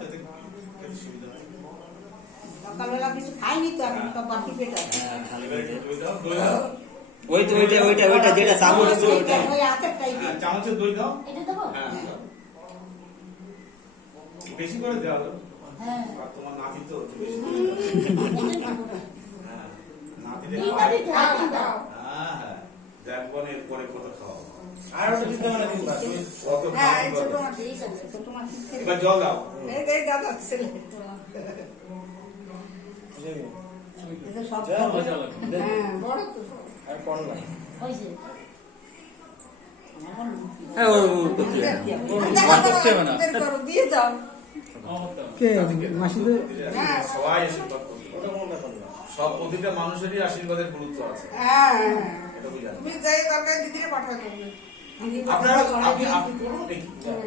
যাতে খেতে সুবিধা হয়। সকালবেলা কিছু খাইনি তো এখন সব বাকি পেট আছে। দই দাও, দই দাও। ওইটা যেটা সাবুর আছে ওইটা। ওই আছে তাই হ্যাঁ, চামচে দই দাও। এটা দেবো? হ্যাঁ, দাও। বেশি করে দেওয়া দাও। হ্যাঁ। আর তোমার নাতি তো একটু বেশি করে দাও। হ্যাঁ, নাতিদের খাওয়াই। হ্যাঁ, হ্যাঁ। দেখবো না এরপরে কত খাওয়াবো। আর ওটা দিতে হবে না কিন্তু কত হ্যাঁ, খাওয়াবো এই ছোট কত। মাছ, এই ছোট মাছ। এবার জল দাও। এই দাদা ছেলে। এই তো সব জল, খাবে। জল। হ্যাঁ, বড় তো। আর কোন না হয়েছে। হ্যাঁ ও করতে হবে। করতে হবে না। করো, দিয়ে দাও। কে মাসিদের হ্যাঁ। সবাই আশীর্বাদ করবে। ওটা কোন ব্যাপার না সব প্রতিটা মানুষেরই আশীর্বাদের গুরুত্ব আছে। হ্যাঁ, এটা বুঝলেন? তুমি যাই দরকার দিদিরে পাঠাতে হবে। দিদি আপনারা পাঠাতে হবে। আপনি করুন নাকি? হ্যাঁ।